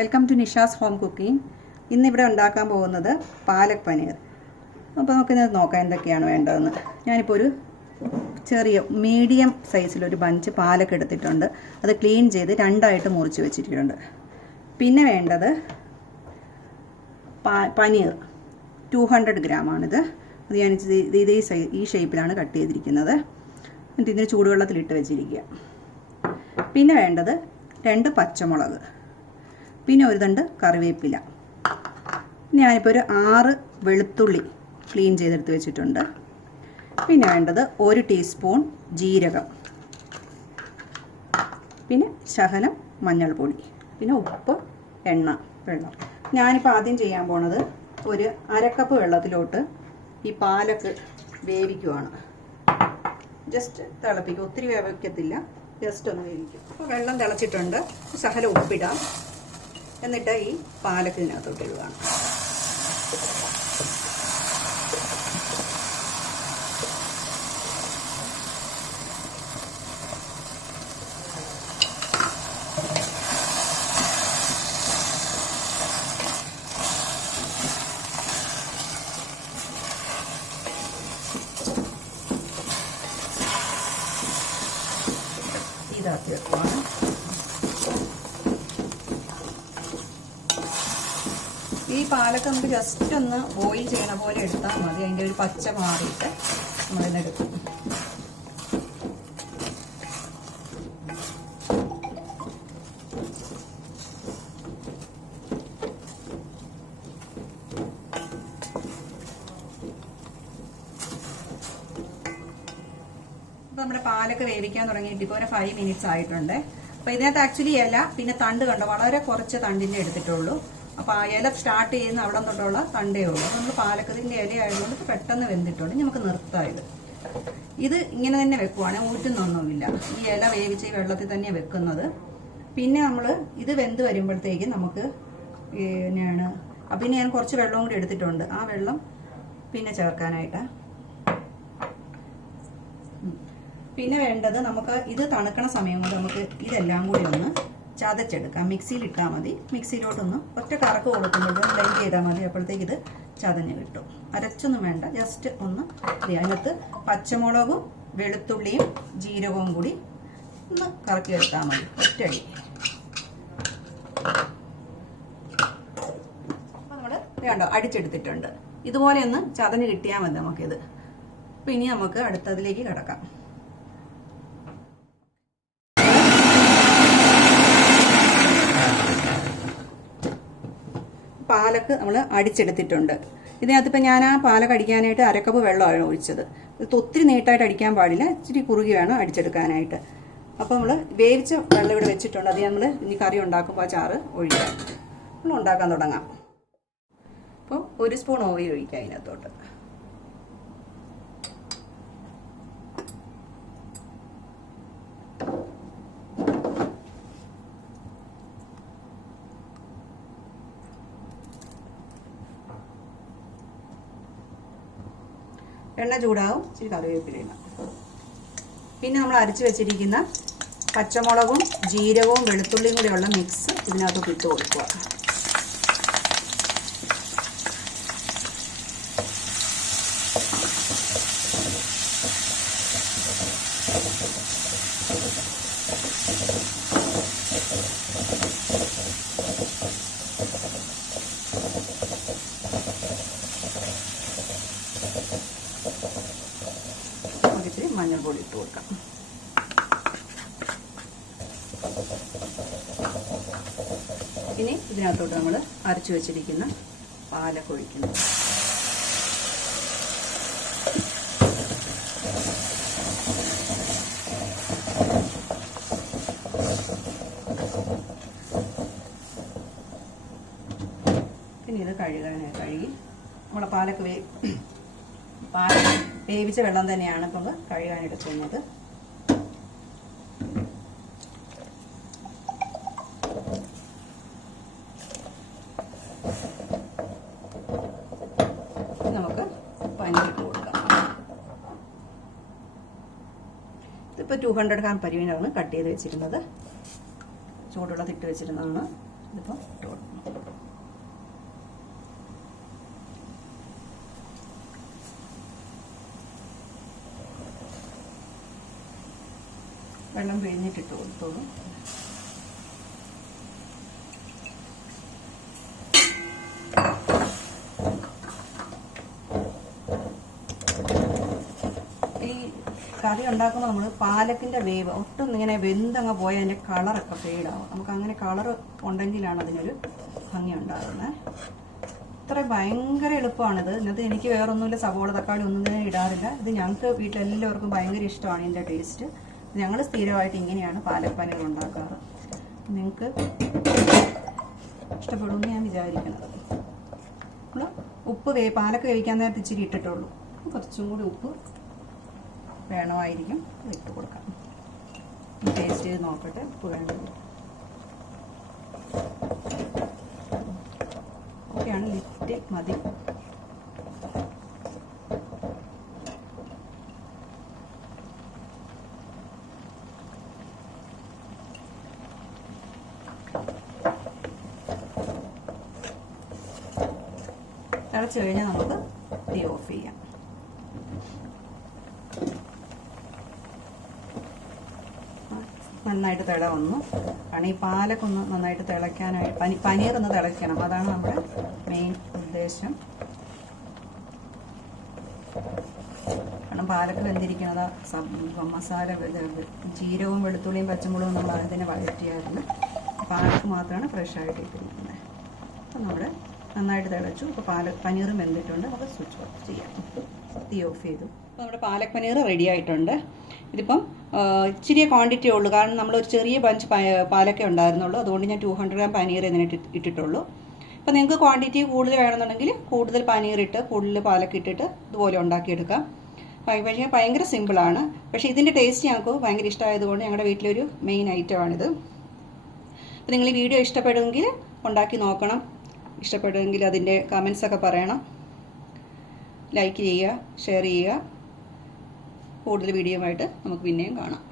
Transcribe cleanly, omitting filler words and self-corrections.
Welcome to Nisha's home cooking. ഇന്നിവിടെ ഉണ്ടാക്കാൻ പോകുന്നത് പാലക് പനീർ. അപ്പോൾ നമുക്കിത് നോക്കാം എന്തൊക്കെയാണ് വേണ്ടതെന്ന്. ഞാനിപ്പോൾ ഒരു ചെറിയ മീഡിയം സൈസിലൊരു ബഞ്ച് പാലക് എടുത്തിട്ടുണ്ട്. അത് ക്ലീൻ ചെയ്ത് രണ്ടായിട്ട് മുറിച്ച് വെച്ചിട്ടുണ്ട്. പിന്നെ വേണ്ടത് പനീർ 200 ഗ്രാമാണിത്. അത് ഞാൻ ഈ ഷേപ്പിലാണ് കട്ട് ചെയ്തിരിക്കുന്നത്. എന്നിട്ട് ഇതിന് ചൂടുവെള്ളത്തിലിട്ട് വെച്ചിരിക്കുക. പിന്നെ വേണ്ടത് 2 പച്ചമുളക്, പിന്നെ ഒരു തണ്ട് കറിവേപ്പില. ഞാനിപ്പോൾ ഒരു 6 വെളുത്തുള്ളി ക്ലീൻ ചെയ്തെടുത്ത് വെച്ചിട്ടുണ്ട്. പിന്നെ വേണ്ടത് 1 ടീസ്പൂൺ ജീരകം, പിന്നെ ശകലം മഞ്ഞൾപ്പൊടി, പിന്നെ ഉപ്പ്, എണ്ണ, വെള്ളം. ഞാനിപ്പോൾ ആദ്യം ചെയ്യാൻ പോണത് ഒരു 1/2 കപ്പ് വെള്ളത്തിലോട്ട് ഈ പാലക്ക് വേവിക്കുവാണ്. ജസ്റ്റ് തിളപ്പിക്കും, ഒത്തിരി വേവിക്കത്തില്ല, ജസ്റ്റ് ഒന്ന് വേവിക്കും. അപ്പോൾ വെള്ളം തിളച്ചിട്ടുണ്ട്. ശകലം ഉപ്പിടാം. എന്നിട്ട് ഈ പാലക്ക് ഇതിനകത്തോട്ട് ഇടുകയാണ്. ഇതാക്കി വെക്കുവാണ്. ഈ പാലക്ക് നമുക്ക് ജസ്റ്റ് ഒന്ന് ബോയിൽ ചെയ്യണ പോലെ എടുത്താൽ മതി. അതിൻ്റെ ഒരു പച്ച മാറിയിട്ട് നമ്മളിതെടുക്കും. അപ്പോൾ നമ്മുടെ പാലക്ക് വേവിക്കാൻ തുടങ്ങിയിട്ട് ഇപ്പോൾ ഒരു 5 മിനിറ്റ്സ് ആയിട്ടുണ്ട്. അപ്പോൾ ഇതിനകത്ത് ആക്ച്വലി ഇല പിന്നെ തണ്ട് കണ്ടോ, വളരെ കുറച്ച് തണ്ടിൻ്റെ എടുത്തിട്ടുള്ളൂ. അപ്പോൾ ആ ഇല സ്റ്റാർട്ട് ചെയ്യുന്ന അവിടെ തൊട്ടുള്ള തണ്ടേ ഉള്ളൂ. അപ്പോൾ നമ്മൾ പാലക്കത്തിൻ്റെ ഇല ആയതുകൊണ്ട് പെട്ടെന്ന് വെന്തിട്ടുണ്ട്. നമുക്ക് നിർത്താം. ഇത് ഇങ്ങനെ തന്നെ വെക്കുവാണ്, ഊറ്റുന്നൊന്നുമില്ല. ഈ ഇല വേവിച്ച് ഈ വെള്ളത്തിൽ തന്നെ വെക്കുന്നത്. പിന്നെ നമ്മൾ ഇത് വെന്ത് വരുമ്പോഴത്തേക്ക് നമുക്ക് പിന്നെയാണ് പിന്നെ ഞാൻ കുറച്ച് വെള്ളവും കൂടി എടുത്തിട്ടുണ്ട്. ആ വെള്ളം പിന്നെ ചേർക്കാനായിട്ട്. പിന്നെ വേണ്ടത് നമുക്ക് ഇത് തണുക്കണ സമയം കൊണ്ട് നമുക്ക് ഇതെല്ലാം കൂടി ഒന്ന് ചതച്ചെടുക്കാം. മിക്സിയിൽ ഇട്ടാൽ മതി. മിക്സിയിലോട്ടൊന്ന് ഒറ്റ കറക്ക് കൊടുക്കുമ്പോൾ ബ്ലെൻഡ് ചെയ്താൽ മതി. അപ്പോഴത്തേക്ക് ഇത് ചതഞ്ഞ് കിട്ടും. അരച്ചൊന്നും വേണ്ട, ജസ്റ്റ് ഒന്ന് അതിനകത്ത് പച്ചമുളകും വെളുത്തുള്ളിയും ജീരകവും കൂടി ഒന്ന് കറക്കി എടുത്താൽ മതി, ഒറ്റയടി. അപ്പോൾ നമ്മൾ വേണ്ട അടിച്ചെടുത്തിട്ടുണ്ട്. ഇതുപോലെ ഒന്ന് ചതഞ്ഞ് കിട്ടിയാൽ മതി നമുക്കിത്. അപ്പോൾ ഇനി നമുക്ക് അടുത്തതിലേക്ക് കിടക്കാം. പാലക്ക് നമ്മൾ അടിച്ചെടുത്തിട്ടുണ്ട്. ഇതിനകത്തിപ്പോൾ ഞാൻ ആ പാലക്ക് അടിക്കാനായിട്ട് 1/2 കപ്പ് വെള്ളമാണ് ഒഴിച്ചത്. ഇത് ഒത്തിരി നീട്ടായിട്ട് അടിക്കാൻ പാടില്ല, ഇച്ചിരി കുറുകി വേണം അടിച്ചെടുക്കാനായിട്ട്. അപ്പോൾ നമ്മൾ വേവിച്ച വെള്ളം ഇവിടെ വെച്ചിട്ടുണ്ട്. അത് നമ്മൾ ഇനി കറി ഉണ്ടാക്കുമ്പോൾ ആ ചാറ് ഒഴിക്കാം. നമ്മൾ ഉണ്ടാക്കാൻ തുടങ്ങാം. അപ്പോൾ 1 സ്പൂൺ ഓയിൽ ഒഴിക്കാം അതിനകത്തോട്ട്. എണ്ണ ചൂടാവും, ഇച്ചിരി കറിവേപ്പില ഇടാം. പിന്നെ നമ്മൾ അരച്ച് വെച്ചിരിക്കുന്ന പച്ചമുളകും ജീരകവും വെളുത്തുള്ളിയും കൂടെയുള്ള മിക്സ് ഇതിനകത്തോട്ട് ഇട്ട് കൊടുക്കുക. മഞ്ഞൾപ്പൊടി ഇട്ട് കൊടുക്കാം. ഇനി ഇതിനകത്തോട്ട് നമ്മൾ അരച്ചു വെച്ചിരിക്കുന്ന പാലക്ക് ഒഴിക്കുന്നു. പിന്നെ ഇത് കഴുകി നമ്മളെ പാലക്ക് വേവിച്ച വെള്ളം തന്നെയാണ് ഇപ്പോൾ കഴുകാനെടുക്കുന്നത്. നമുക്ക് പനീർ ഇട്ട് കൊടുക്കാം. ഇതിപ്പോൾ 200 ഗ്രാം പനീറാണ് കട്ട് ചെയ്ത് വെച്ചിരുന്നത്. ചൂടുവെള്ളത്തിട്ട് വെച്ചിരുന്നതാണ്. ഇതിപ്പോൾ ഇട്ട് കൊടുക്കണം. വെള്ളം പിഴിഞ്ഞിട്ടിട്ട് കൊടുത്തോളൂ. ഈ കറി ഉണ്ടാക്കുമ്പോൾ നമ്മൾ പാലക്കിൻ്റെ വേവ് ഒട്ടും ഇങ്ങനെ വെന്തങ്ങ് പോയാൽ അതിൻ്റെ കളറൊക്കെ ഫെയ്ഡാവും. നമുക്ക് അങ്ങനെ കളർ ഉണ്ടെങ്കിലാണ് അതിനൊരു ഭംഗി ഉണ്ടാകുന്നത്. ഇത്ര ഭയങ്കര എളുപ്പമാണിത്. ഇന്നത്തെ എനിക്ക് വേറൊന്നുമില്ല, സവോള തക്കാളി ഒന്നും തന്നെ ഇടാറില്ല. ഇത് ഞങ്ങൾക്ക് വീട്ടിലെല്ലാവർക്കും ഭയങ്കര ഇഷ്ടമാണ് ഇതിൻ്റെ ടേസ്റ്റ്. ഞങ്ങൾ സ്ഥിരമായിട്ട് ഇങ്ങനെയാണ് പാലക് പനീർ ഉണ്ടാക്കാറ്. നിങ്ങൾക്ക് ഇഷ്ടപ്പെടുമെന്ന് ഞാൻ വിചാരിക്കുന്നത്. നമ്മൾ ഉപ്പ് പാലക്ക് കഴിക്കാൻ നേരത്തെ ഇച്ചിരി ഇട്ടിട്ടുള്ളൂ. കുറച്ചും കൂടി ഉപ്പ് വേണമായിരിക്കും, ഇട്ട് കൊടുക്കാം. ടേസ്റ്റ് ചെയ്ത് നോക്കട്ടെ ഉപ്പ് വേണ്ടത്. ഓക്കെയാണ്, ലിറ്റ് മതി. തിളച്ച് കഴിഞ്ഞാൽ നമുക്ക് തീ ഓഫ് ചെയ്യാം. നന്നായിട്ട് തിള വന്നു. കാരണം ഈ പാലക്കൊന്ന് നന്നായിട്ട് തിളയ്ക്കാനായി പനീർ ഒന്ന് തിളയ്ക്കണം, അതാണ് നമ്മുടെ മെയിൻ ഉദ്ദേശം. കാരണം പാലക്ക് വെന്തിരിക്കുന്നത് മസാല ജീരകവും വെളുത്തുള്ളിയും പച്ചമുളകും നമ്മൾ അതിനെ വഴറ്റിയായിരുന്നു. പാലക്ക് മാത്രമാണ് ഫ്രഷായിട്ട് ഇട്ടിരിക്കുന്നത്. അപ്പം നമ്മുടെ നന്നായിട്ട് തിളച്ചു. ഇപ്പോൾ പനീറും വെന്തിട്ടുണ്ട്. നമുക്ക് സ്വിച്ച് ഓഫ് ചെയ്യാം. തീ ഓഫ് ചെയ്തു. അപ്പോൾ നമ്മുടെ പാലക് പനീർ റെഡി ആയിട്ടുണ്ട്. ഇതിപ്പം ഇച്ചിരി ക്വാണ്ടിറ്റി ഉള്ളൂ, കാരണം നമ്മളൊരു ചെറിയ ബഞ്ച് പാലക്കേ ഉണ്ടായിരുന്നുള്ളൂ. അതുകൊണ്ട് ഞാൻ 200 ഗ്രാം പനീർ ഇതിനിട്ട് ഇട്ടിട്ടുള്ളൂ. അപ്പോൾ നിങ്ങൾക്ക് ക്വാണ്ടിറ്റി കൂടുതൽ വേണമെന്നുണ്ടെങ്കിൽ കൂടുതൽ പനീറിട്ട് കൂടുതൽ പാലക്ക് ഇട്ടിട്ട് ഇതുപോലെ ഉണ്ടാക്കിയെടുക്കാം. പക്ഷേ ഭയങ്കര സിമ്പിളാണ്. പക്ഷേ ഇതിൻ്റെ ടേസ്റ്റ് ഞങ്ങൾക്ക് ഭയങ്കര ഇഷ്ടമായതുകൊണ്ട് ഞങ്ങളുടെ വീട്ടിലൊരു മെയിൻ ഐറ്റമാണിത്. അപ്പോൾ നിങ്ങൾ ഈ വീഡിയോ ഇഷ്ടപ്പെടുമെങ്കിൽ ഉണ്ടാക്കി നോക്കണം. ഇഷ്ടപ്പെടുമെങ്കിൽ അതിൻ്റെ കമൻസൊക്കെ പറയണം. ലൈക്ക് ചെയ്യുക, ഷെയർ ചെയ്യുക. കൂടുതൽ വീഡിയോയുമായിട്ട് നമുക്ക് പിന്നെയും കാണാം.